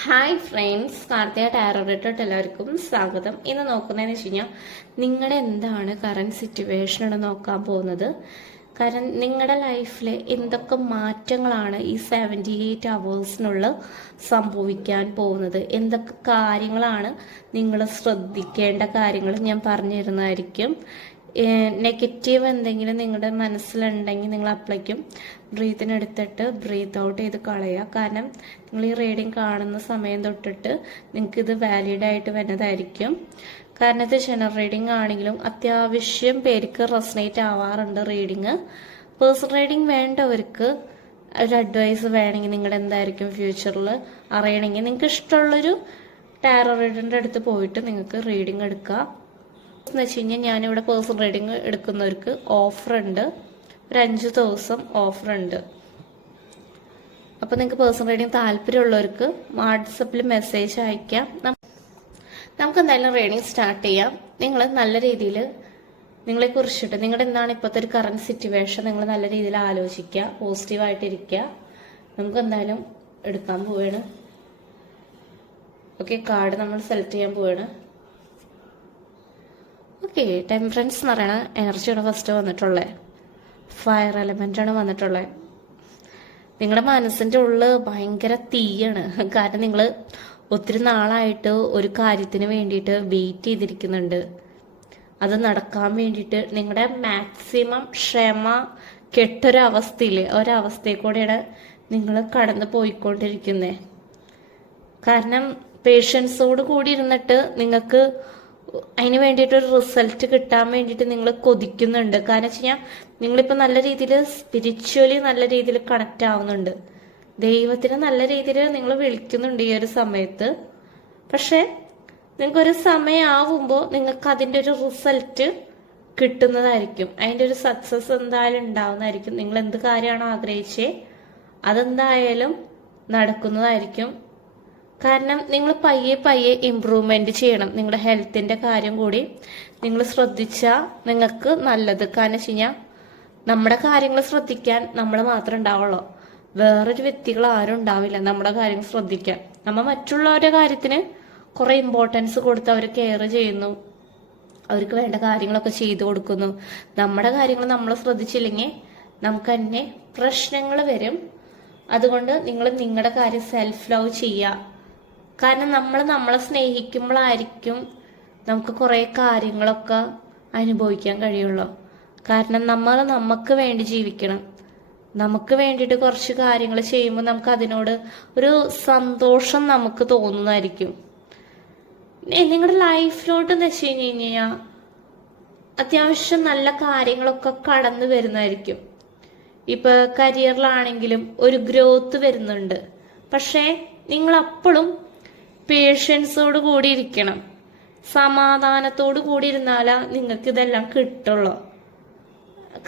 Hi friends, Karthika tarot എല്ലാവർക്കും സ്വാഗതം. ഇന്ന് നോക്കുന്നതെന്ന് വെച്ച് കഴിഞ്ഞാൽ നിങ്ങളുടെ എന്താണ് കറന്റ് സിറ്റുവേഷനാണ് നോക്കാൻ പോകുന്നത്. കാരണം നിങ്ങളുടെ ലൈഫിൽ എന്തൊക്കെ മാറ്റങ്ങളാണ് ഈ 78 അവേഴ്സിനുള്ള സംഭവിക്കാൻ പോകുന്നത്, എന്തൊക്കെ കാര്യങ്ങളാണ് നിങ്ങൾ ശ്രദ്ധിക്കേണ്ട കാര്യങ്ങൾ ഞാൻ പറഞ്ഞു തരുന്നതായിരിക്കും. നെഗറ്റീവ് എന്തെങ്കിലും നിങ്ങളുടെ മനസ്സിലുണ്ടെങ്കിൽ നിങ്ങൾ അപ്പോഴേക്കും ബ്രീത്തിനെടുത്തിട്ട് ബ്രീത്ത് ഔട്ട് ചെയ്ത് കളയുക. കാരണം നിങ്ങൾ ഈ റീഡിങ് കാണുന്ന സമയം തൊട്ടിട്ട് നിങ്ങൾക്ക് ഇത് വാലിഡ് ആയിട്ട് വരുന്നതായിരിക്കും. കാരണം ഇത് ജനറൽ റീഡിങ് ആണെങ്കിലും അത്യാവശ്യം പേർക്ക് റെസനേറ്റ് ആവാറുണ്ട് റീഡിങ്. പേഴ്സണൽ റീഡിങ് വേണ്ടവർക്ക് ഒരു അഡ്വൈസ് വേണമെങ്കിൽ നിങ്ങളുടെ എന്തായിരിക്കും ഫ്യൂച്ചറിൽ അറിയണമെങ്കിൽ നിങ്ങൾക്ക് ഇഷ്ടമുള്ളൊരു ടാരോ റീഡറിൻ്റെ അടുത്ത് പോയിട്ട് നിങ്ങൾക്ക് റീഡിങ് എടുക്കുക. എന്ന് വെച്ച് കഴിഞ്ഞാൽ ഞാനിവിടെ പേഴ്സണൽ റീഡിങ് എടുക്കുന്നവർക്ക് ഓഫറുണ്ട്, ഒരു 5 ദിവസം ഓഫറുണ്ട്. അപ്പോൾ നിങ്ങൾക്ക് പേഴ്സണൽ റീഡിങ് താല്പര്യമുള്ളവർക്ക് വാട്സപ്പിൽ മെസ്സേജ് അയക്കാം. നമുക്ക് എന്തായാലും റീഡിങ് സ്റ്റാർട്ട് ചെയ്യാം. നിങ്ങൾ നല്ല രീതിയിൽ നിങ്ങളെ കുറിച്ചിട്ട് നിങ്ങളുടെ എന്താണ് ഇപ്പോഴത്തെ ഒരു കറന്റ് സിറ്റുവേഷൻ നിങ്ങൾ നല്ല രീതിയിൽ ആലോചിക്കുക, പോസിറ്റീവായിട്ടിരിക്കുക. നമുക്ക് എന്തായാലും എടുക്കാൻ പോവുകയാണ്. ഓക്കെ, കാർഡ് നമ്മൾ സെലക്ട് ചെയ്യാൻ പോവുകയാണ്. ഓക്കെ, ടെമ്പറൻസ് എന്ന് പറയുന്ന എനർജിയാണ് ഫസ്റ്റ് വന്നിട്ടുള്ളത്. ഫയർ എലമെന്റ് ആണ് വന്നിട്ടുള്ളത്. നിങ്ങളുടെ മനസ്സിന്റെ ഉള്ളിൽ ഭയങ്കര തീയാണ്. കാരണം നിങ്ങൾ ഒത്തിരി നാളായിട്ട് ഒരു കാര്യത്തിന് വേണ്ടിയിട്ട് വെയിറ്റ് ചെയ്തിരിക്കുന്നുണ്ട്. അത് നടക്കാൻ വേണ്ടിയിട്ട് നിങ്ങളുടെ മാക്സിമം ക്ഷമ കെട്ടൊരവസ്ഥയിൽ ഒരവസ്ഥയിൽ കൂടെയാണ് നിങ്ങൾ കടന്നു പോയിക്കൊണ്ടിരിക്കുന്നത്. കാരണം പേഷ്യൻസോട് കൂടി ഇരുന്നിട്ട് നിങ്ങൾക്ക് അതിന് വേണ്ടിയിട്ടൊരു റിസൾട്ട് കിട്ടാൻ വേണ്ടിയിട്ട് നിങ്ങൾ കൊതിക്കുന്നുണ്ട്. കാരണം വെച്ച് കഴിഞ്ഞാൽ നിങ്ങളിപ്പോൾ നല്ല രീതിയിൽ സ്പിരിച്വലി നല്ല രീതിയിൽ കണക്റ്റ് ആവുന്നുണ്ട്. ദൈവത്തിന് നല്ല രീതിയിൽ നിങ്ങൾ വിളിക്കുന്നുണ്ട് ഈ ഒരു സമയത്ത്. പക്ഷെ നിങ്ങൾക്കൊരു സമയമാവുമ്പോൾ നിങ്ങൾക്ക് അതിൻ്റെ ഒരു റിസൾട്ട് കിട്ടുന്നതായിരിക്കും. അതിൻ്റെ ഒരു സക്സസ് എന്തായാലും ഉണ്ടാവുന്നതായിരിക്കും. നിങ്ങൾ എന്ത് കാര്യമാണോ ആഗ്രഹിച്ചേ അതെന്തായാലും നടക്കുന്നതായിരിക്കും. കാരണം നിങ്ങൾ പയ്യെ ഇമ്പ്രൂവ്മെന്റ് ചെയ്യണം. നിങ്ങളുടെ ഹെൽത്തിന്റെ കാര്യം കൂടി നിങ്ങൾ ശ്രദ്ധിച്ചാൽ നിങ്ങൾക്ക് നല്ലത്. കാരണം വെച്ച് കഴിഞ്ഞാൽ നമ്മുടെ കാര്യങ്ങൾ ശ്രദ്ധിക്കാൻ നമ്മൾ മാത്രമേ ഉണ്ടാവുള്ളൂ, വേറൊരു വ്യക്തികൾ ആരും ഉണ്ടാവില്ല നമ്മുടെ കാര്യങ്ങൾ ശ്രദ്ധിക്കാൻ. നമ്മൾ മറ്റുള്ളവരുടെ കാര്യത്തിന് കുറെ ഇമ്പോർട്ടൻസ് കൊടുത്ത് അവരെ കെയർ ചെയ്യുന്നു, അവർക്ക് വേണ്ട കാര്യങ്ങളൊക്കെ ചെയ്തു കൊടുക്കുന്നു. നമ്മുടെ കാര്യങ്ങൾ നമ്മൾ ശ്രദ്ധിച്ചില്ലെങ്കിൽ നമുക്ക് തന്നെ പ്രശ്നങ്ങൾ വരും. അതുകൊണ്ട് നിങ്ങൾ നിങ്ങളുടെ കാര്യം സെൽഫ് ലവ് ചെയ്യുക. കാരണം നമ്മളെ സ്നേഹിക്കുമ്പോഴായിരിക്കും നമുക്ക് കുറേ കാര്യങ്ങളൊക്കെ അനുഭവിക്കാൻ കഴിയുള്ളൂ. കാരണം നമുക്ക് വേണ്ടി ജീവിക്കണം. നമുക്ക് വേണ്ടിയിട്ട് കുറച്ച് കാര്യങ്ങൾ ചെയ്യുമ്പോൾ നമുക്ക് അതിനോട് ഒരു സന്തോഷം നമുക്ക് തോന്നുന്നതായിരിക്കും. നിങ്ങളുടെ ലൈഫിലോട്ട് എന്ന് വെച്ച് കഴിഞ്ഞാൽ അത്യാവശ്യം നല്ല കാര്യങ്ങളൊക്കെ കടന്നു വരുന്നതായിരിക്കും. ഇപ്പൊ കരിയറിലാണെങ്കിലും ഒരു ഗ്രോത്ത് വരുന്നുണ്ട്. പക്ഷേ നിങ്ങൾ അപ്പോഴും പേഷ്യൻസോട് കൂടി ഇരിക്കണം, സമാധാനത്തോട് കൂടി ഇരുന്നാലാ നിങ്ങൾക്ക് ഇതെല്ലാം കിട്ടുള്ളൂ.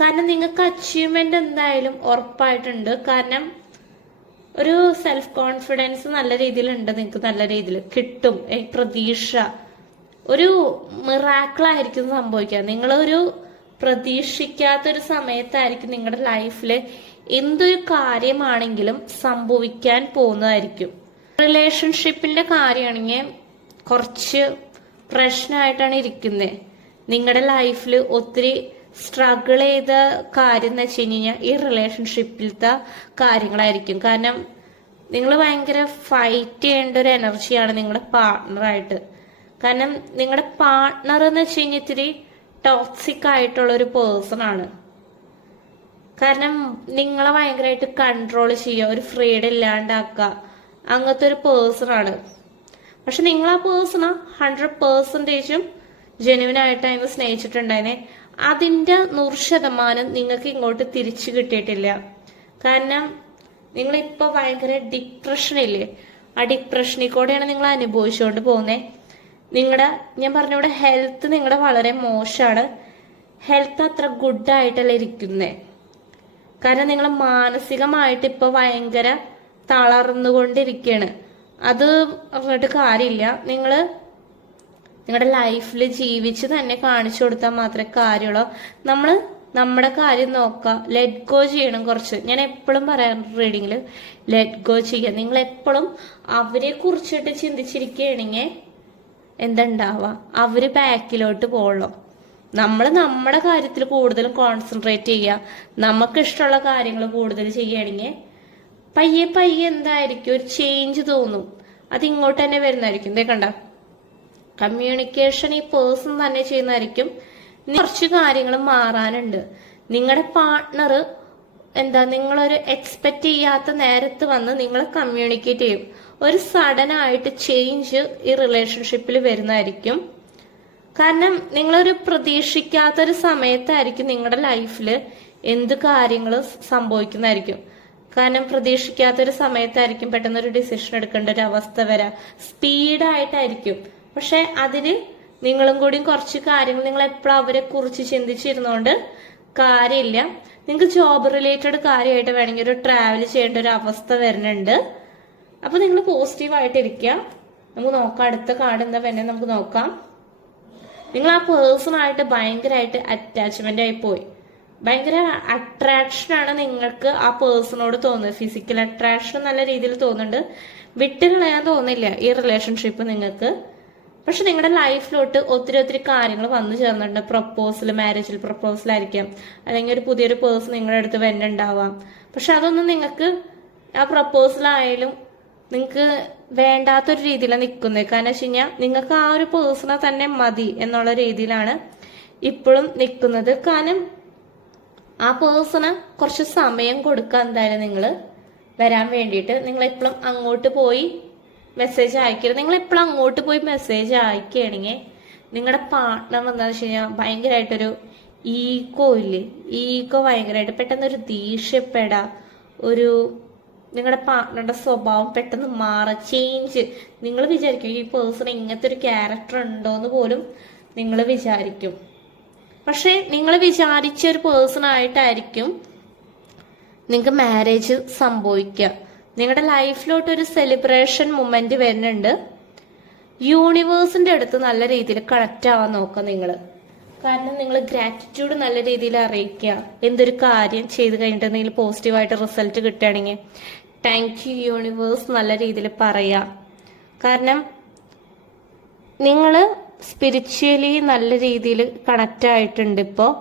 കാരണം നിങ്ങൾക്ക് അച്ചീവ്മെന്റ് എന്തായാലും ഉറപ്പായിട്ടുണ്ട്. കാരണം ഒരു സെൽഫ് കോൺഫിഡൻസ് നല്ല രീതിയിലുണ്ട്, നിങ്ങൾക്ക് നല്ല രീതിയിൽ കിട്ടും. പ്രതീക്ഷ ഒരു മിറാക്കിളായിരിക്കും സംഭവിക്കുക. നിങ്ങളൊരു പ്രതീക്ഷിക്കാത്തൊരു സമയത്തായിരിക്കും നിങ്ങളുടെ ലൈഫിൽ എന്തൊരു കാര്യമാണെങ്കിലും സംഭവിക്കാൻ പോകുന്നതായിരിക്കും. റിലേഷൻഷിപ്പിന്റെ കാര്യമാണെങ്കിൽ കുറച്ച് പ്രശ്നമായിട്ടാണ് ഇരിക്കുന്നത്. നിങ്ങളുടെ ലൈഫിൽ ഒത്തിരി സ്ട്രഗിൾ ചെയ്ത കാര്യം എന്ന് വെച്ച് കഴിഞ്ഞാൽ ഈ റിലേഷൻഷിപ്പിലത്തെ കാര്യങ്ങളായിരിക്കും. കാരണം നിങ്ങൾ ഭയങ്കര ഫൈറ്റ് ചെയ്യേണ്ട ഒരു എനർജിയാണ് നിങ്ങളുടെ പാർട്ട്ണറായിട്ട്. കാരണം നിങ്ങളുടെ പാർട്ട്ണർ എന്ന് വെച്ച് കഴിഞ്ഞാൽ ഇത്തിരി ടോക്സിക് ആയിട്ടുള്ള ഒരു പേഴ്സൺ ആണ്. കാരണം നിങ്ങളെ ഭയങ്കരമായിട്ട് കൺട്രോൾ ചെയ്യുക, ഒരു ഫ്രീഡം ഇല്ലാണ്ടാക്കുക, അങ്ങനത്തെ ഒരു പേഴ്സൺ ആണ്. പക്ഷെ നിങ്ങൾ ആ പേഴ്സണെ 100% ജെനുവിനായിട്ടായിരുന്നു സ്നേഹിച്ചിട്ടുണ്ടായിരുന്നെ. അതിന്റെ 100% നിങ്ങൾക്ക് ഇങ്ങോട്ട് തിരിച്ചു കിട്ടിയിട്ടില്ല. കാരണം നിങ്ങളിപ്പോ ഭയങ്കര ഡിപ്രഷനില്ലേ, ആ ഡിപ്രഷനിൽ കൂടെയാണ് നിങ്ങൾ അനുഭവിച്ചുകൊണ്ട് പോകുന്നത്. ഞാൻ പറഞ്ഞ ഹെൽത്ത് നിങ്ങളുടെ വളരെ മോശമാണ്. ഹെൽത്ത് അത്ര ഗുഡായിട്ടല്ല ഇരിക്കുന്നേ. കാരണം നിങ്ങൾ മാനസികമായിട്ട് ഇപ്പൊ ഭയങ്കര തളർന്നുകൊണ്ടിരിക്കുകയാണ്. അത് പറഞ്ഞിട്ട് കാര്യമില്ല. നിങ്ങളുടെ ലൈഫിൽ ജീവിച്ച് തന്നെ കാണിച്ചു കൊടുത്താൽ മാത്രമേ കാര്യമുള്ളൂ. നമ്മൾ നമ്മുടെ കാര്യം നോക്കാം, ലെറ്റ് ഗോ ചെയ്യണം കുറച്ച്. ഞാൻ എപ്പോഴും പറയാറുണ്ട് റീഡിങ്ങിൽ, ലെറ്റ് ഗോ ചെയ്യുക. നിങ്ങൾ എപ്പോഴും അവരെ കുറിച്ചിട്ട് ചിന്തിച്ചിരിക്കുകയാണെങ്കിൽ എന്തുണ്ടാവുക, അവര് ബാക്കിലോട്ട് പോകണം. നമ്മൾ നമ്മുടെ കാര്യത്തിൽ കൂടുതലും കോൺസെൻട്രേറ്റ് ചെയ്യുക, നമുക്ക് ഇഷ്ടമുള്ള കാര്യങ്ങൾ കൂടുതൽ ചെയ്യുകയാണെങ്കിൽ പയ്യെ പയ്യെ എന്തായിരിക്കും ഒരു ചേഞ്ച് തോന്നും. അത് ഇങ്ങോട്ട് തന്നെ വരുന്നതായിരിക്കും. ഇതേ കണ്ട, കമ്മ്യൂണിക്കേഷൻ ഈ പേഴ്സൺ തന്നെ ചെയ്യുന്നതായിരിക്കും. കുറച്ച് കാര്യങ്ങൾ മാറാനുണ്ട്. നിങ്ങളുടെ പാർട്ട്ണർ നിങ്ങളൊരു എക്സ്പെക്ട് ചെയ്യാത്ത നേരത്ത് വന്ന് നിങ്ങൾ കമ്മ്യൂണിക്കേറ്റ് ചെയ്യും. ഒരു സഡൻ ആയിട്ട് ചേഞ്ച് ഈ റിലേഷൻഷിപ്പിൽ വരുന്നതായിരിക്കും. കാരണം നിങ്ങളൊരു പ്രതീക്ഷിക്കാത്തൊരു സമയത്തായിരിക്കും നിങ്ങളുടെ ലൈഫിൽ എന്ത് കാര്യങ്ങൾ സംഭവിക്കുന്നതായിരിക്കും. കാരണം പ്രതീക്ഷിക്കാത്തൊരു സമയത്തായിരിക്കും പെട്ടെന്നൊരു ഡിസിഷൻ എടുക്കേണ്ട ഒരു അവസ്ഥ വരാം. സ്പീഡായിട്ടായിരിക്കും. പക്ഷെ അതിന് നിങ്ങളും കൂടി കുറച്ച് കാര്യങ്ങൾ നിങ്ങൾ എപ്പോഴും അവരെ കുറിച്ച് ചിന്തിച്ചിരുന്നോണ്ട് കാര്യമില്ല. നിങ്ങൾക്ക് ജോബ് റിലേറ്റഡ് കാര്യമായിട്ട് വേണമെങ്കിൽ ഒരു ട്രാവൽ ചെയ്യേണ്ട ഒരു അവസ്ഥ വരുന്നുണ്ട്. അപ്പൊ നിങ്ങൾ പോസിറ്റീവായിട്ടിരിക്കുക. നമുക്ക് നോക്കാം അടുത്ത കാർഡ് എന്താ വേണ്ടത് നമുക്ക് നോക്കാം. നിങ്ങൾ ആ പേഴ്സണായിട്ട് ഭയങ്കരമായിട്ട് അറ്റാച്ച്മെന്റ് ആയി പോയി. ഭയങ്കര അട്രാക്ഷനാണ് നിങ്ങൾക്ക് ആ പേഴ്സണോട് തോന്നുന്നത്. ഫിസിക്കൽ അട്രാക്ഷൻ നല്ല രീതിയിൽ തോന്നുന്നുണ്ട്. വിട്ടുകളയാൻ തോന്നില്ല ഈ റിലേഷൻഷിപ്പ് നിങ്ങൾക്ക്. പക്ഷെ നിങ്ങളുടെ ലൈഫിലോട്ട് ഒത്തിരി കാര്യങ്ങൾ വന്നു ചേർന്നിട്ടുണ്ട്. പ്രപ്പോസൽ, മാരേജിൽ പ്രപ്പോസൽ ആയിരിക്കാം, അല്ലെങ്കിൽ ഒരു പുതിയൊരു പേഴ്സൺ നിങ്ങളുടെ അടുത്ത് വരുന്നുണ്ടാവാം. പക്ഷെ അതൊന്നും നിങ്ങൾക്ക് ആ പ്രപ്പോസൽ ആയാലും നിങ്ങൾക്ക് വേണ്ടാത്തൊരു രീതിയിലാണ് നിൽക്കുന്നത്. കാരണം വെച്ച് കഴിഞ്ഞാൽ നിങ്ങൾക്ക് ആ ഒരു പേഴ്സണെ തന്നെ മതി എന്നുള്ള രീതിയിലാണ് ഇപ്പോഴും നിൽക്കുന്നത്. കാരണം ആ പേഴ്സണ് കുറച്ച് സമയം കൊടുക്കുക എന്തായാലും നിങ്ങൾ വരാൻ വേണ്ടിയിട്ട്. നിങ്ങൾ എപ്പോഴും അങ്ങോട്ട് പോയി മെസ്സേജ് അയക്കരുത്. നിങ്ങൾ എപ്പോഴും അങ്ങോട്ട് പോയി മെസ്സേജ് അയക്കുകയാണെങ്കിൽ നിങ്ങളുടെ പാർട്ട്ണർ എന്താണെന്ന് വെച്ച് കഴിഞ്ഞാൽ ഭയങ്കരമായിട്ടൊരു ഈഗോ ഇല്ലേ, ഈഗോ ഭയങ്കരമായിട്ട് പെട്ടെന്നൊരു ദേഷ്യപ്പെടാ, ഒരു നിങ്ങളുടെ പാർട്ട്ണറുടെ സ്വഭാവം പെട്ടെന്ന് മാറുക, ചേഞ്ച്. നിങ്ങൾ വിചാരിക്കും ഈ പേഴ്സൺ ഇങ്ങനത്തെ ഒരു ക്യാരക്ടർ ഉണ്ടോയെന്ന് പോലും നിങ്ങൾ വിചാരിക്കും. പക്ഷെ നിങ്ങൾ വിചാരിച്ച ഒരു പേഴ്സൺ ആയിട്ടായിരിക്കും നിങ്ങൾക്ക് മാരേജ് സംഭവിക്കുക. നിങ്ങളുടെ ലൈഫിലോട്ട് ഒരു സെലിബ്രേഷൻ മൊമെന്റ് വരുന്നുണ്ട്. യൂണിവേഴ്സിന്റെ അടുത്ത് നല്ല രീതിയിൽ കണക്ട് ആവാൻ നോക്കുക നിങ്ങൾ. കാരണം നിങ്ങൾ ഗ്രാറ്റിറ്റ്യൂഡ് നല്ല രീതിയിൽ അറിയിക്കുക. എന്തൊരു കാര്യം ചെയ്ത് കഴിഞ്ഞിട്ടുണ്ടെങ്കിൽ പോസിറ്റീവായിട്ട് റിസൾട്ട് കിട്ടുകയാണെങ്കിൽ താങ്ക് യു യൂണിവേഴ്സ് നല്ല രീതിയിൽ പറയുക. കാരണം നിങ്ങൾ സ്പിരിച്വലി നല്ല രീതിയിൽ കണക്റ്റ് ആയിട്ടുണ്ട്. ഇപ്പോൾ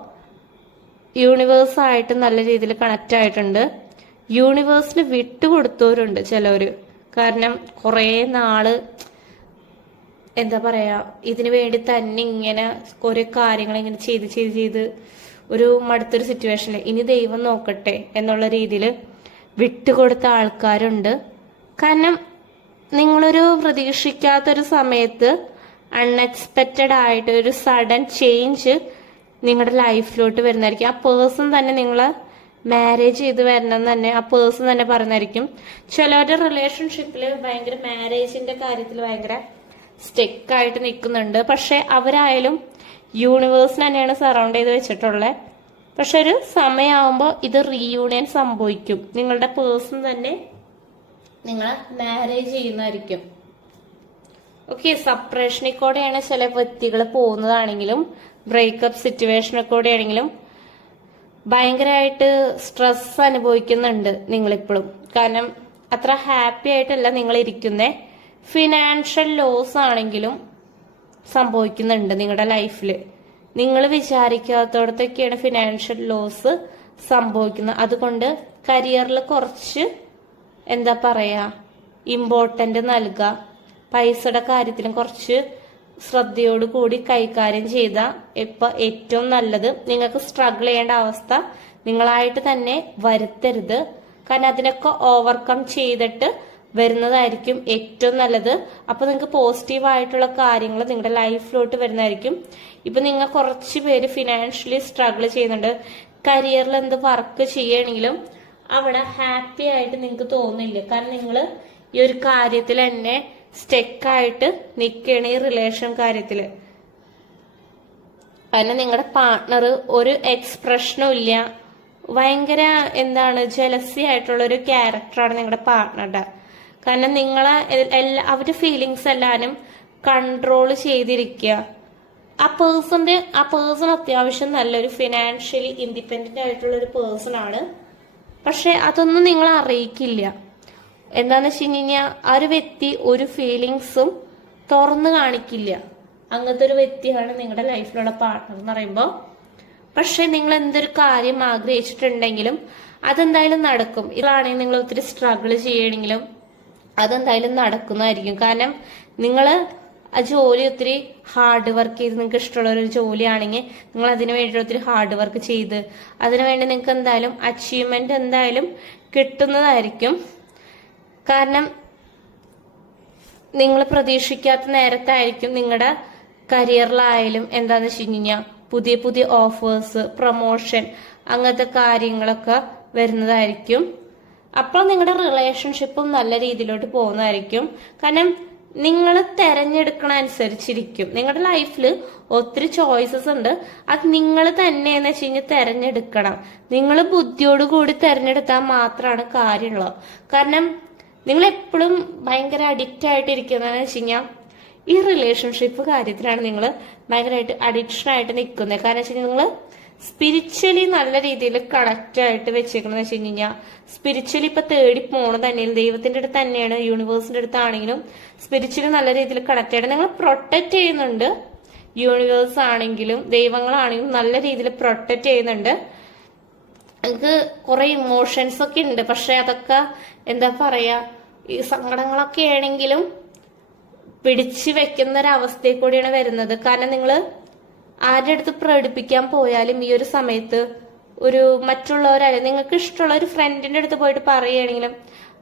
യൂണിവേഴ്സായിട്ട് നല്ല രീതിയിൽ കണക്റ്റ് ആയിട്ടുണ്ട്. യൂണിവേഴ്സിന് വിട്ടുകൊടുത്തവരുണ്ട് ചിലവര്. കാരണം കുറേ നാള് എന്താ പറയാ ഇതിനു വേണ്ടി തന്നെ ഇങ്ങനെ കുറെ കാര്യങ്ങൾ ഇങ്ങനെ ചെയ്ത് ഒരു മടുത്തൊരു സിറ്റുവേഷനിൽ ഇനി ദൈവം നോക്കട്ടെ എന്നുള്ള രീതിയിൽ വിട്ടുകൊടുത്ത ആൾക്കാരുണ്ട്. കാരണം നിങ്ങളൊരു പ്രതീക്ഷിക്കാത്തൊരു സമയത്ത് അൺഎക്സ്പെക്റ്റഡ് ആയിട്ട് ഒരു സഡൻ ചേഞ്ച് നിങ്ങളുടെ ലൈഫിലോട്ട് വരുന്നതായിരിക്കും. ആ പേഴ്സൺ തന്നെ നിങ്ങളെ മാരേജ് ചെയ്ത് വരണം തന്നെ ആ പേഴ്സൺ തന്നെ പറയുന്നതായിരിക്കും. ചിലവരുടെ റിലേഷൻഷിപ്പിൽ ഭയങ്കര മാരേജിന്റെ കാര്യത്തിൽ ഭയങ്കര സ്റ്റെക്കായിട്ട് നിൽക്കുന്നുണ്ട്. പക്ഷെ അവരായാലും യൂണിവേഴ്സിന് തന്നെയാണ് സറൗണ്ട് ചെയ്ത് വെച്ചിട്ടുള്ളത്. പക്ഷെ ഒരു സമയമാകുമ്പോൾ ഇത് റീയൂണിയൻ സംഭവിക്കും. നിങ്ങളുടെ പേഴ്സൺ തന്നെ നിങ്ങളെ മാരേജ് ചെയ്യുന്നതായിരിക്കും. ഓക്കെ, സപ്പറേഷനിൽ കൂടെയാണ് ചില വ്യക്തികൾ പോകുന്നതാണെങ്കിലും ബ്രേക്കപ്പ് സിറ്റുവേഷനിൽ കൂടെ ആണെങ്കിലും ഭയങ്കരമായിട്ട് സ്ട്രെസ് അനുഭവിക്കുന്നുണ്ട് നിങ്ങളിപ്പോഴും. കാരണം അത്ര ഹാപ്പി ആയിട്ടല്ല നിങ്ങൾ ഇരിക്കുന്നേ. ഫിനാൻഷ്യൽ ലോസ് ആണെങ്കിലും സംഭവിക്കുന്നുണ്ട് നിങ്ങളുടെ ലൈഫിൽ. നിങ്ങൾ വിചാരിക്കാത്തടത്തൊക്കെയാണ് ഫിനാൻഷ്യൽ ലോസ് സംഭവിക്കുന്നത്. അതുകൊണ്ട് കരിയറിൽ കുറച്ച് എന്താ പറയാ ഇമ്പോർട്ടന്റ് നൽകുക. പൈസയുടെ കാര്യത്തിലും കുറച്ച് ശ്രദ്ധയോടുകൂടി കൈകാര്യം ചെയ്താൽ ഇപ്പൊ ഏറ്റവും നല്ലത്. നിങ്ങൾക്ക് സ്ട്രഗിൾ ചെയ്യേണ്ട അവസ്ഥ നിങ്ങളായിട്ട് തന്നെ വരുത്തരുത്. കാരണം അതിനൊക്കെ ഓവർകം ചെയ്തിട്ട് വരുന്നതായിരിക്കും ഏറ്റവും നല്ലത്. അപ്പൊ നിങ്ങൾക്ക് പോസിറ്റീവായിട്ടുള്ള കാര്യങ്ങൾ നിങ്ങളുടെ ലൈഫിലോട്ട് വരുന്നതായിരിക്കും. ഇപ്പൊ നിങ്ങൾ കുറച്ച് പേര് ഫിനാൻഷ്യലി സ്ട്രഗിൾ ചെയ്യുന്നുണ്ട്. കരിയറിൽ എന്ത് വർക്ക് ചെയ്യണമെങ്കിലും അവിടെ ഹാപ്പി ആയിട്ട് നിങ്ങൾക്ക് തോന്നില്ല. കാരണം നിങ്ങൾ ഈ ഒരു കാര്യത്തിൽ തന്നെ സ്റ്റെക്കായിട്ട് നിൽക്കുകയാണ് ഈ റിലേഷൻ കാര്യത്തില്. കാരണം നിങ്ങളുടെ പാർട്ട്ണർ ഒരു എക്സ്പ്രഷനും ഇല്ല. ഭയങ്കര ജലസി ആയിട്ടുള്ള ഒരു ക്യാരക്ടറാണ് നിങ്ങളുടെ പാർട്ട്ണറുടെ. കാരണം നിങ്ങളെ അവരുടെ ഫീലിങ്സ് എല്ലാരും കൺട്രോൾ ചെയ്തിരിക്കുക. ആ പേഴ്സൺ അത്യാവശ്യം നല്ലൊരു ഫിനാൻഷ്യലി ഇൻഡിപെൻഡന്റ് ആയിട്ടുള്ള ഒരു പേഴ്സൺ ആണ്. പക്ഷെ അതൊന്നും നിങ്ങൾ അറിയിക്കില്ല. എന്താന്ന് വെച്ച് കഴിഞ്ഞാൽ ആ ഒരു വ്യക്തി ഒരു ഫീലിങ്സും തുറന്നു കാണിക്കില്ല. അങ്ങനത്തെ ഒരു വ്യക്തിയാണ് നിങ്ങളുടെ ലൈഫിലുള്ള പാർട്ട്ണർ എന്ന് പറയുമ്പോൾ. പക്ഷെ നിങ്ങൾ എന്തൊരു കാര്യം ആഗ്രഹിച്ചിട്ടുണ്ടെങ്കിലും അതെന്തായാലും നടക്കും. ഇതാണെങ്കിൽ നിങ്ങൾ ഒത്തിരി സ്ട്രഗിൾ ചെയ്യണമെങ്കിലും അതെന്തായാലും നടക്കുന്നതായിരിക്കും. കാരണം നിങ്ങൾ ആ ജോലി ഒത്തിരി ഹാർഡ് വർക്ക് ചെയ്ത് നിങ്ങൾക്ക് ഇഷ്ടമുള്ള ഒരു ജോലിയാണെങ്കിൽ നിങ്ങൾ അതിനു വേണ്ടി ഒത്തിരി ഹാർഡ് വർക്ക് ചെയ്ത് അതിനുവേണ്ടി നിങ്ങൾക്ക് എന്തായാലും അച്ചീവ്മെന്റ് എന്തായാലും കിട്ടുന്നതായിരിക്കും. കാരണം നിങ്ങൾ പ്രതീക്ഷിക്കാത്ത നേരത്തായിരിക്കും നിങ്ങളുടെ കരിയറിലായാലും എന്താന്ന് വെച്ച് കഴിഞ്ഞാൽ പുതിയ പുതിയ ഓഫേഴ്സ്, പ്രൊമോഷൻ അങ്ങനത്തെ കാര്യങ്ങളൊക്കെ വരുന്നതായിരിക്കും. അപ്പോൾ നിങ്ങളുടെ റിലേഷൻഷിപ്പും നല്ല രീതിയിലോട്ട് പോകുന്നതായിരിക്കും. കാരണം നിങ്ങൾ തെരഞ്ഞെടുക്കണ അനുസരിച്ചിരിക്കും. നിങ്ങളുടെ ലൈഫിൽ ഒത്തിരി ചോയ്സസ് ഉണ്ട്. അത് നിങ്ങൾ തന്നെയെന്ന് വെച്ച് കഴിഞ്ഞാൽ തെരഞ്ഞെടുക്കണം. നിങ്ങൾ ബുദ്ധിയോടുകൂടി തെരഞ്ഞെടുത്താൽ മാത്രമാണ് കാര്യമുള്ളത്. കാരണം നിങ്ങൾ എപ്പോഴും ഭയങ്കര അഡിക്റ്റ് ആയിട്ടിരിക്കുന്നതെന്ന് വെച്ച് കഴിഞ്ഞാൽ ഈ റിലേഷൻഷിപ്പ് കാര്യത്തിലാണ് നിങ്ങൾ ഭയങ്കരമായിട്ട് അഡിക്ഷൻ ആയിട്ട് നിൽക്കുന്നത്. കാരണം വെച്ച് കഴിഞ്ഞാൽ നിങ്ങൾ സ്പിരിച്വലി നല്ല രീതിയിൽ കണക്റ്റ് ആയിട്ട് വെച്ചേക്കണെന്ന് വെച്ച് കഴിഞ്ഞാൽ സ്പിരിച്വലി ഇപ്പൊ തേടി പോണത് തന്നെയാണ് ദൈവത്തിന്റെ അടുത്ത് തന്നെയാണ്, യൂണിവേഴ്സിന്റെ അടുത്താണെങ്കിലും സ്പിരിച്വലി നല്ല രീതിയിൽ കണക്ട് ആയിട്ട് നിങ്ങൾ പ്രൊട്ടക്ട് ചെയ്യുന്നുണ്ട്. യൂണിവേഴ്സ് ആണെങ്കിലും ദൈവങ്ങളാണെങ്കിലും നല്ല രീതിയിൽ പ്രൊട്ടക്ട് ചെയ്യുന്നുണ്ട്. നിങ്ങൾക്ക് കുറെ ഇമോഷൻസ് ഒക്കെ ഉണ്ട്. പക്ഷെ അതൊക്കെ എന്താ പറയാ, ഈ സങ്കടങ്ങളൊക്കെ ആണെങ്കിലും പിടിച്ചു വെക്കുന്ന ഒരു അവസ്ഥയിൽ കൂടിയാണ് വരുന്നത്. കാരണം നിങ്ങൾ ആരുടെ അടുത്ത് പ്രകടിപ്പിക്കാൻ പോയാലും ഈ ഒരു സമയത്ത് ഒരു മറ്റുള്ളവരായാലും നിങ്ങൾക്ക് ഇഷ്ടമുള്ള ഒരു ഫ്രണ്ടിന്റെ അടുത്ത് പോയിട്ട് പറയുകയാണെങ്കിലും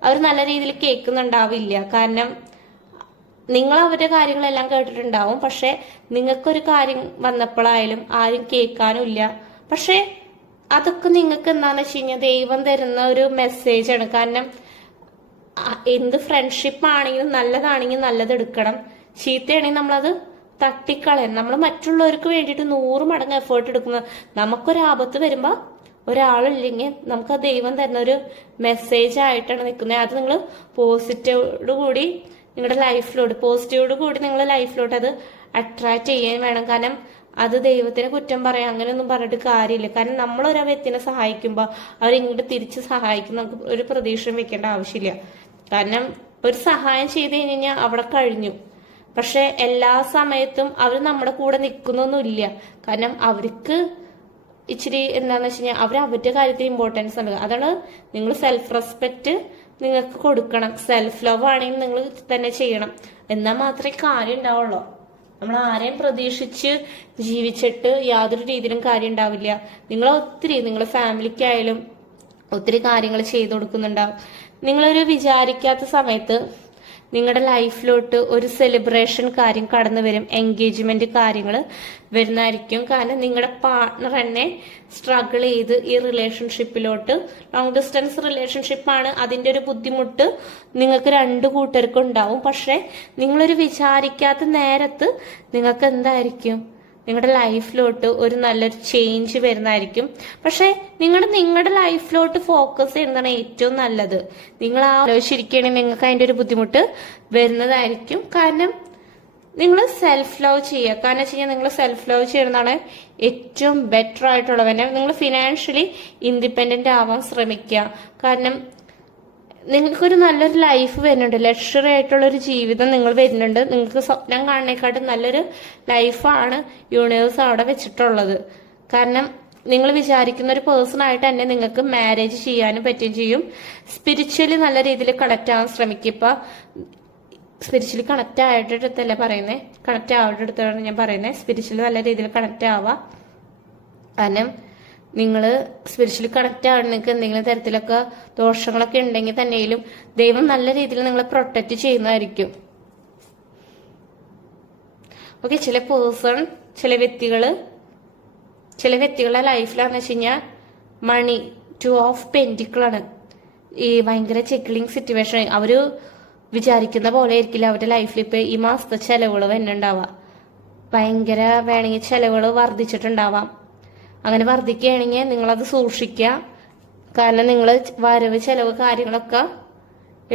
അവർ നല്ല രീതിയിൽ കേൾക്കുന്നുണ്ടാവില്ല. കാരണം നിങ്ങൾ അവരുടെ കാര്യങ്ങളെല്ലാം കേട്ടിട്ടുണ്ടാവും. പക്ഷെ നിങ്ങൾക്കൊരു കാര്യം വന്നപ്പോഴായാലും ആരും കേൾക്കാനും ഇല്ല. പക്ഷെ അതൊക്കെ നിങ്ങൾക്ക് എന്താന്ന് വെച്ച് കഴിഞ്ഞാൽ ദൈവം തരുന്ന ഒരു മെസ്സേജാണ്. കാരണം എന്ത് ഫ്രണ്ട്ഷിപ്പ് ആണെങ്കിലും നല്ലതാണെങ്കിൽ നല്ലത് എടുക്കണം, ചീത്തയാണെങ്കിൽ നമ്മളത് തട്ടിക്കളയണം. നമ്മൾ മറ്റുള്ളവർക്ക് വേണ്ടിയിട്ട് 100 മടങ്ങ് എഫേർട്ട് എടുക്കുന്നത്. നമുക്കൊരാപത്ത് വരുമ്പോ ഒരാളില്ലെങ്കിൽ നമുക്ക് ആ ദൈവം തരുന്ന ഒരു മെസ്സേജ് ആയിട്ടാണ് നിൽക്കുന്നത്. അത് നിങ്ങൾ പോസിറ്റീവോട് കൂടി നിങ്ങളുടെ പോസിറ്റീവോട് കൂടി നിങ്ങളുടെ ലൈഫിലോട്ട് അത് അട്രാക്ട് ചെയ്യാൻ വേണം. കാരണം അത് ദൈവത്തിനെ കുറ്റം പറയാം അങ്ങനെയൊന്നും പറഞ്ഞിട്ട് കാര്യമില്ല. കാരണം നമ്മൾ ഒരു വ്യക്തിനെ സഹായിക്കുമ്പോൾ അവരിങ്ങോട്ട് തിരിച്ച് സഹായിക്കും. നമുക്ക് ഒരു പ്രതീക്ഷ വെക്കേണ്ട ആവശ്യമില്ല. കാരണം ഒരു സഹായം ചെയ്ത് കഴിഞ്ഞാൽ അവിടെ കഴിഞ്ഞു. പക്ഷെ എല്ലാ സമയത്തും അവർ നമ്മുടെ കൂടെ നിൽക്കുന്നൊന്നുമില്ല. കാരണം അവർക്ക് ഇച്ചിരി എന്താന്ന് വെച്ച് കഴിഞ്ഞാൽ അവർ അവരുടെ കാര്യത്തിൽ ഇമ്പോർട്ടൻസ് നൽകുക. അതാണ് നിങ്ങൾ സെൽഫ് റെസ്പെക്ട് നിങ്ങൾക്ക് കൊടുക്കണം. സെൽഫ് ലവ് ആണെങ്കിൽ നിങ്ങൾ തന്നെ ചെയ്യണം. എന്നാൽ മാത്രമേ കാര്യം ഉണ്ടാവുള്ളൂ. നമ്മൾ ആരെയും പ്രതീക്ഷിച്ച് ജീവിച്ചിട്ട് യാതൊരു രീതിയിലും കാര്യം ഉണ്ടാവില്ല. നിങ്ങളുടെ ഫാമിലിക്കായാലും ഒത്തിരി കാര്യങ്ങൾ ചെയ്തു കൊടുക്കുന്നുണ്ടാവും. നിങ്ങളൊരു വിചാരിക്കാത്ത സമയത്ത് നിങ്ങളുടെ ലൈഫിലോട്ട് ഒരു സെലിബ്രേഷൻ കാര്യം കടന്നു വരും, എൻഗേജ്മെന്റ് കാര്യങ്ങൾ വരുന്നതായിരിക്കും. കാരണം നിങ്ങളുടെ പാർട്ട്ണർ തന്നെ സ്ട്രഗിൾ ചെയ്ത് ഈ റിലേഷൻഷിപ്പിലോട്ട്, ലോങ് ഡിസ്റ്റൻസ് റിലേഷൻഷിപ്പാണ്, അതിന്റെ ഒരു ബുദ്ധിമുട്ട് നിങ്ങൾക്ക് 2 കൂട്ടർക്കും ഉണ്ടാവും. പക്ഷെ നിങ്ങളൊരു വിചാരിക്കാത്ത നേരത്ത് നിങ്ങൾക്ക് എന്തായിരിക്കും നിങ്ങളുടെ ലൈഫിലോട്ട് ഒരു നല്ലൊരു ചേഞ്ച് വരുന്നതായിരിക്കും. പക്ഷെ നിങ്ങളുടെ ലൈഫിലോട്ട് ഫോക്കസ് ചെയ്യുന്നതാണ് ഏറ്റവും നല്ലത്. നിങ്ങൾ ആലോചിച്ചിരിക്കുകയാണെങ്കിൽ നിങ്ങൾക്ക് അതിന്റെ ഒരു ബുദ്ധിമുട്ട് വരുന്നതായിരിക്കും. കാരണം നിങ്ങൾ സെൽഫ് ലവ് ചെയ്യുക. കാരണം വെച്ച് കഴിഞ്ഞാൽ നിങ്ങൾ സെൽഫ് ലവ് ചെയ്യുന്നതാണ് ഏറ്റവും ബെറ്റർ ആയിട്ടുള്ളവനെ. നിങ്ങൾ ഫിനാൻഷ്യലി ഇൻഡിപെൻഡന്റ് ആവാൻ ശ്രമിക്കുക. കാരണം നിങ്ങൾക്കൊരു നല്ലൊരു ലൈഫ് വരുന്നുണ്ട്, ലക്ഷറി ആയിട്ടുള്ള ഒരു ജീവിതം നിങ്ങൾ വരുന്നുണ്ട്. നിങ്ങൾക്ക് സ്വപ്നം കാണുന്നേക്കാട്ടും നല്ലൊരു ലൈഫാണ് യൂണിവേഴ്സ് അവിടെ വെച്ചിട്ടുള്ളത്. കാരണം നിങ്ങൾ വിചാരിക്കുന്ന ഒരു പേഴ്സൺ ആയിട്ട് തന്നെ നിങ്ങൾക്ക് മാരേജ് ചെയ്യാനും പറ്റുകയും ചെയ്യും. സ്പിരിച്വലി നല്ല രീതിയിൽ കണക്ട് ആവാൻ ശ്രമിക്കുക. ഇപ്പൊ സ്പിരിച്വലി കണക്ട് ആയിട്ടല്ല പറയുന്നത്, കണക്ട് ആവേണ്ട അടുത്താണ് ഞാൻ പറയുന്നത്. സ്പിരിച്വലി നല്ല രീതിയിൽ കണക്ട് ആവാം. കാരണം നിങ്ങൾ സ്പിരിച്വലി കണക്ട് ആവണം. നിങ്ങൾക്ക് എന്തെങ്കിലും തരത്തിലൊക്കെ ദോഷങ്ങളൊക്കെ ഉണ്ടെങ്കിൽ തന്നെയും ദൈവം നല്ല രീതിയിൽ നിങ്ങളെ പ്രൊട്ടക്ട് ചെയ്യുന്നതായിരിക്കും. ഓക്കെ, ചില വ്യക്തികളുടെ ലൈഫിലാന്ന് വെച്ച് കഴിഞ്ഞാൽ മണി 2 ഓഫ് പെന്റിക്കിളാണ്. ഈ ഭയങ്കര ചെക്കിളിങ് സിറ്റുവേഷൻ. അവര് വിചാരിക്കുന്ന പോലെ ആയിരിക്കില്ല അവരുടെ ലൈഫിൽ ഇപ്പൊ ഈ മാസത്തെ ചെലവുകൾ വരുന്നുണ്ടാവാം. ഭയങ്കര വേണമെങ്കിൽ ചെലവുകൾ വർദ്ധിച്ചിട്ടുണ്ടാവാം. അങ്ങനെ വർദ്ധിക്കുകയാണെങ്കിൽ നിങ്ങളത് സൂക്ഷിക്കുക. കാരണം നിങ്ങൾ വരവ് ചെലവ് കാര്യങ്ങളൊക്കെ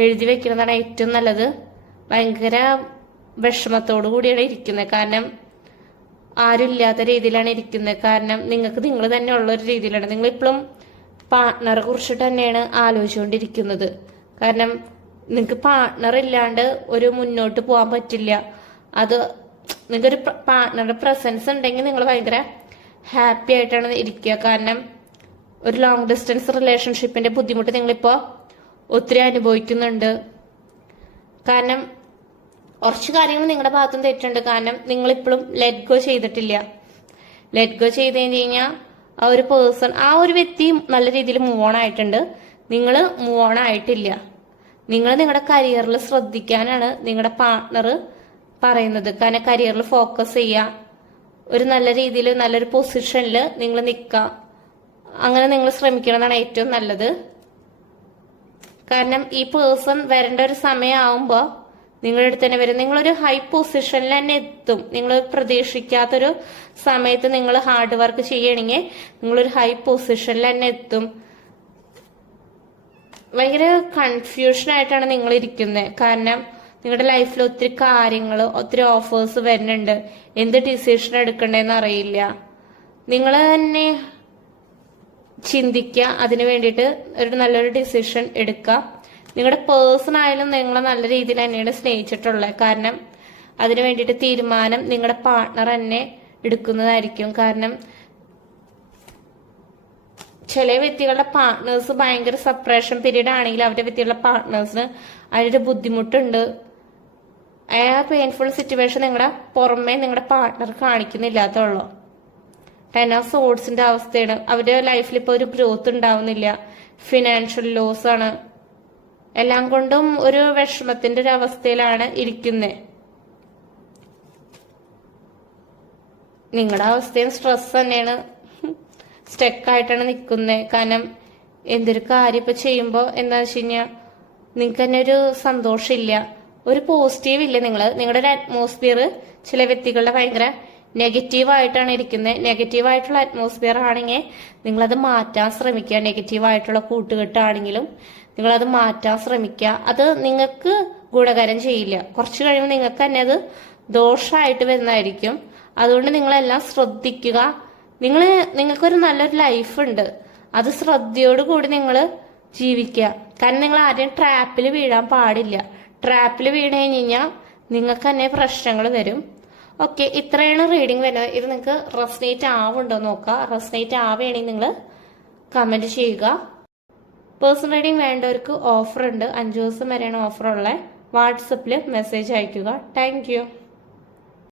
എഴുതി വെക്കുന്നതാണ് ഏറ്റവും നല്ലത്. ഭയങ്കര വിഷമത്തോടു കൂടിയാണ് ഇരിക്കുന്നത്. കാരണം ആരും ഇല്ലാത്ത രീതിയിലാണ് ഇരിക്കുന്നത്. കാരണം നിങ്ങൾക്ക് നിങ്ങൾ തന്നെ ഉള്ള ഒരു രീതിയിലാണ്. നിങ്ങളിപ്പോഴും പാർട്ട്ണറെ കുറിച്ചിട്ട് തന്നെയാണ് ആലോചിച്ചുകൊണ്ടിരിക്കുന്നത്. കാരണം നിങ്ങൾക്ക് പാർട്ട്ണർ ഇല്ലാണ്ട് ഒരു മുന്നോട്ട് പോകാൻ പറ്റില്ല. അത് നിങ്ങൾക്കൊരു പാർട്ട്ണറുടെ പ്രസൻസ് ഉണ്ടെങ്കിൽ നിങ്ങൾ ഭയങ്കര ഹാപ്പി ആയിട്ടാണ് ഇരിക്കുക. കാരണം ഒരു ലോങ് ഡിസ്റ്റൻസ് റിലേഷൻഷിപ്പിന്റെ ബുദ്ധിമുട്ട് നിങ്ങളിപ്പോ ഒത്തിരി അനുഭവിക്കുന്നുണ്ട്. കാരണം കുറച്ച് കാര്യങ്ങൾ നിങ്ങളുടെ ഭാഗത്തും തെറ്റുണ്ട്. കാരണം നിങ്ങളിപ്പോഴും ലെറ്റ് ഗോ ചെയ്തിട്ടില്ല. ലെറ്റ് ഗോ ചെയ്ത് കഴിഞ്ഞാൽ ആ ഒരു പേഴ്സൺ, ആ ഒരു വ്യക്തി നല്ല രീതിയിൽ മൂവ് ഓൺ ആയിട്ടുണ്ട്. നിങ്ങൾ മൂവ് ഓൺ ആയിട്ടില്ല. നിങ്ങൾ നിങ്ങളുടെ കരിയറിൽ ശ്രദ്ധിക്കാനാണ് നിങ്ങളുടെ പാർട്ട്ണർ പറയുന്നത്. കാരണം കരിയറിൽ ഫോക്കസ് ചെയ്യുക, ഒരു നല്ല രീതിയിൽ നല്ലൊരു പൊസിഷനിൽ നിങ്ങൾ നിൽക്കുക, അങ്ങനെ നിങ്ങൾ ശ്രമിക്കണമെന്നാണ് ഏറ്റവും നല്ലത്. കാരണം ഈ പേഴ്സൺ വരേണ്ട ഒരു സമയമാവുമ്പോൾ നിങ്ങളുടെ അടുത്ത് തന്നെ വരും. നിങ്ങളൊരു ഹൈ പൊസിഷനിൽ തന്നെ എത്തും. നിങ്ങൾ പ്രതീക്ഷിക്കാത്തൊരു സമയത്ത് നിങ്ങൾ ഹാർഡ് വർക്ക് ചെയ്യണമെങ്കിൽ നിങ്ങളൊരു ഹൈ പൊസിഷനിൽ തന്നെ എത്തും. ഭയങ്കര കൺഫ്യൂഷൻ ആയിട്ടാണ് നിങ്ങൾ ഇരിക്കുന്നത്. കാരണം നിങ്ങളുടെ ലൈഫിൽ ഒത്തിരി കാര്യങ്ങൾ, ഒത്തിരി ഓഫേഴ്സ് വരുന്നുണ്ട്. എന്ത് ഡിസിഷൻ എടുക്കണ്ടെന്ന് അറിയില്ല. നിങ്ങൾ തന്നെ ചിന്തിക്കുക, അതിനു വേണ്ടിയിട്ട് ഒരു നല്ലൊരു ഡിസിഷൻ എടുക്കുക. നിങ്ങളുടെ പേഴ്സൺ ആയാലും നിങ്ങളെ നല്ല രീതിയിൽ തന്നെയാണ് സ്നേഹിച്ചിട്ടുള്ളത്. കാരണം അതിനു വേണ്ടിയിട്ട് തീരുമാനം നിങ്ങളുടെ പാർട്ട്ണർ തന്നെ എടുക്കുന്നതായിരിക്കും. കാരണം ചില വ്യക്തികളുടെ പാർട്ട്നേഴ്സ് ഭയങ്കര സെപ്പറേഷൻ പീരീഡ് ആണെങ്കിൽ അവരുടെ വ്യക്തികളുടെ പാർട്ട്നേഴ്സിന് അതിനൊരു ബുദ്ധിമുട്ടുണ്ട്. ആ പെയിൻഫുൾ സിറ്റുവേഷൻ നിങ്ങളുടെ പുറമേ നിങ്ങളുടെ പാർട്ട്ണർ കാണിക്കുന്നില്ലാത്തുള്ളൂ. 10 ഓഫ് സോർഡ്സിന്റെ അവസ്ഥയാണ്. അവരുടെ ലൈഫിൽ ഇപ്പോൾ ഒരു ഗ്രോത്ത് ഉണ്ടാവുന്നില്ല. ഫിനാൻഷ്യൽ ലോസ് ആണ്. എല്ലാം കൊണ്ടും ഒരു വിഷമത്തിന്റെ ഒരു അവസ്ഥയിലാണ് ഇരിക്കുന്നത്. നിങ്ങളുടെ അവസ്ഥയും സ്ട്രെസ് തന്നെയാണ്. സ്റ്റക്കായിട്ടാണ് നിൽക്കുന്നത്. കാരണം എന്തൊരു കാര്യം ഇപ്പൊ ചെയ്യുമ്പോൾ എന്താന്ന് വെച്ച് കഴിഞ്ഞാൽ നിങ്ങൾക്ക് തന്നെ ഒരു സന്തോഷമില്ല, ഒരു പോസിറ്റീവ് ഇല്ല. നിങ്ങളുടെ ഒരു അറ്റ്മോസ്ഫിയർ ചില വ്യക്തികളുടെ ഭയങ്കര നെഗറ്റീവായിട്ടാണ് ഇരിക്കുന്നത്. നെഗറ്റീവായിട്ടുള്ള അറ്റ്മോസ്ഫിയർ ആണെങ്കിൽ നിങ്ങളത് മാറ്റാൻ ശ്രമിക്കുക. നെഗറ്റീവായിട്ടുള്ള കൂട്ടുകെട്ടാണെങ്കിലും നിങ്ങളത് മാറ്റാൻ ശ്രമിക്കുക. അത് നിങ്ങൾക്ക് ഗുണകരം ചെയ്യില്ല. കുറച്ച് കഴിയുമ്പോൾ നിങ്ങൾക്ക് തന്നെ അത് ദോഷമായിട്ട് വരുന്നതായിരിക്കും. അതുകൊണ്ട് നിങ്ങളെല്ലാം ശ്രദ്ധിക്കുക. നിങ്ങൾക്കൊരു നല്ലൊരു ലൈഫ് ഉണ്ട്, അത് ശ്രദ്ധയോടുകൂടി നിങ്ങൾ ജീവിക്കുക. കാരണം നിങ്ങൾ ആരെയും ട്രാപ്പിൽ വീഴാൻ പാടില്ല. ട്രാപ്പിൽ വീണ് കഴിഞ്ഞാൽ നിങ്ങൾക്ക് തന്നെ പ്രശ്നങ്ങൾ വരും. ഓക്കെ, ഇത്രയാണ് റീഡിങ് വരുന്നത്. ഇത് നിങ്ങൾക്ക് റെസനേറ്റ് ആവുണ്ടോ നോക്കുക. റെസനേറ്റ് ആവുകയാണെങ്കിൽ നിങ്ങൾ കമന്റ് ചെയ്യുക. പേഴ്സണൽ റീഡിങ് വേണ്ടവർക്ക് ഓഫർ ഉണ്ട്. 5 ദിവസം വരെയാണ് ഓഫർ ഉള്ളത്. വാട്സപ്പിൽ മെസ്സേജ് അയയ്ക്കുക. Thank you.